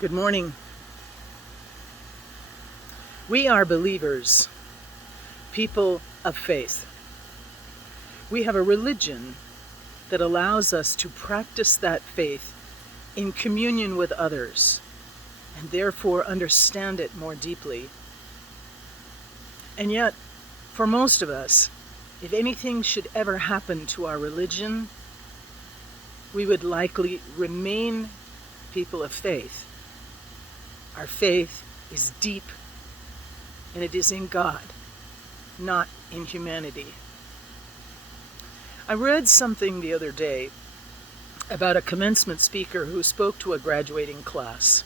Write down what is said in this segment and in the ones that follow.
Good morning. We are believers, people of faith. We have a religion that allows us to practice that faith in communion with others and therefore understand it more deeply. And yet, for most of us, if anything should ever happen to our religion, we would likely remain people of faith. Our faith is deep, and it is in God, not in humanity. I read something the other day about a commencement speaker who spoke to a graduating class.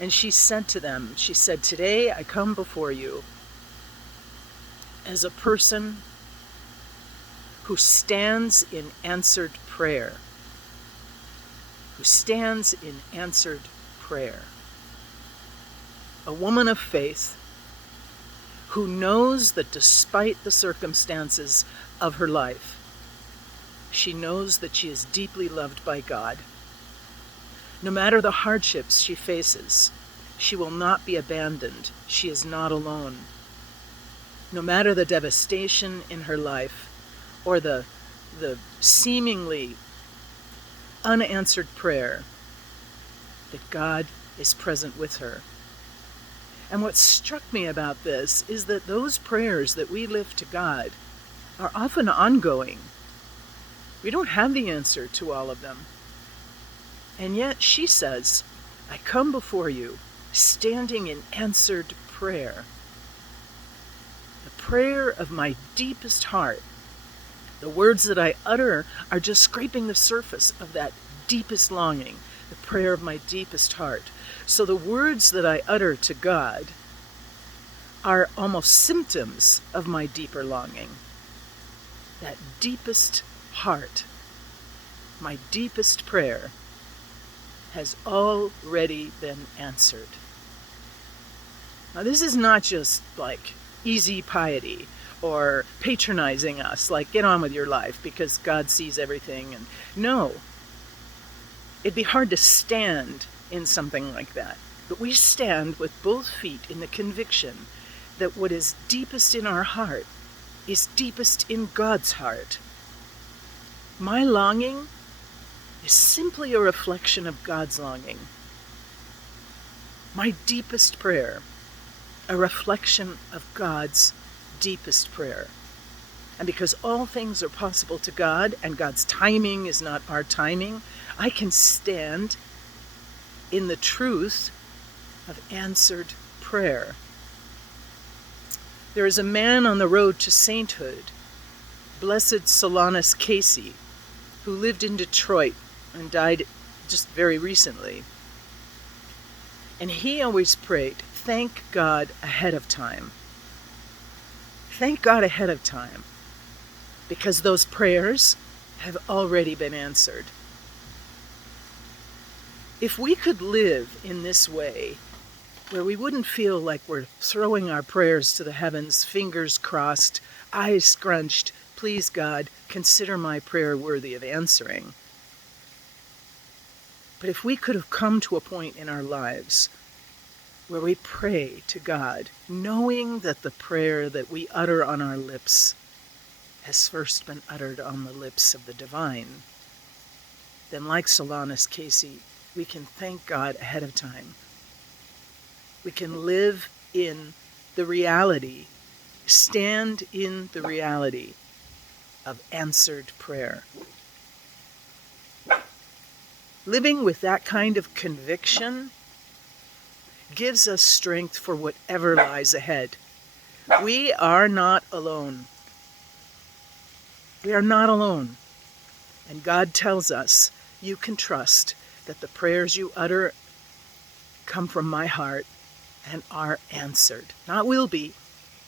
And she said to them, "Today I come before you as a person who stands in answered prayer. Who stands in answered prayer. A woman of faith who knows that despite the circumstances of her life, she knows that she is deeply loved by God. No matter the hardships she faces, she will not be abandoned. She is not alone. No matter the devastation in her life or the seemingly unanswered prayer, that God is present with her." And what struck me about this is that those prayers that we lift to God are often ongoing. We don't have the answer to all of them. And yet she says, "I come before you standing in answered prayer. The prayer of my deepest heart. The words that I utter are just scraping the surface of that deepest longing, the prayer of my deepest heart. So the words that I utter to God are almost symptoms of my deeper longing. That deepest heart, my deepest prayer, has already been answered." Now, this is not just like easy piety or patronizing us, like get on with your life because God sees everything. And no, it'd be hard to stand in something like that. But we stand with both feet in the conviction that what is deepest in our heart is deepest in God's heart. My longing is simply a reflection of God's longing. My deepest prayer, a reflection of God's deepest prayer. And because all things are possible to God and God's timing is not our timing, I can stand in the truth of answered prayer. There is a man on the road to sainthood, Blessed Solanus Casey, who lived in Detroit and died just very recently. And he always prayed, "Thank God ahead of time." Thank God ahead of time, because those prayers have already been answered. If we could live in this way, where we wouldn't feel like we're throwing our prayers to the heavens, fingers crossed, eyes scrunched, "Please God, consider my prayer worthy of answering." But if we could have come to a point in our lives where we pray to God, knowing that the prayer that we utter on our lips has first been uttered on the lips of the divine, then like Solanus Casey, we can thank God ahead of time. We can live in the reality, stand in the reality of answered prayer. Living with that kind of conviction gives us strength for whatever lies ahead. We are not alone. We are not alone. And God tells us, you can trust that the prayers you utter come from my heart and are answered. Not will be,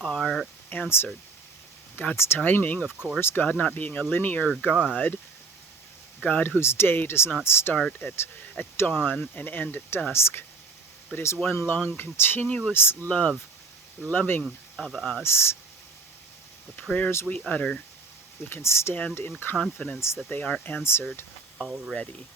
are answered. God's timing, of course, God not being a linear God, God whose day does not start at dawn and end at dusk, but is one long continuous loving of us. The prayers we utter, we can stand in confidence that they are answered already.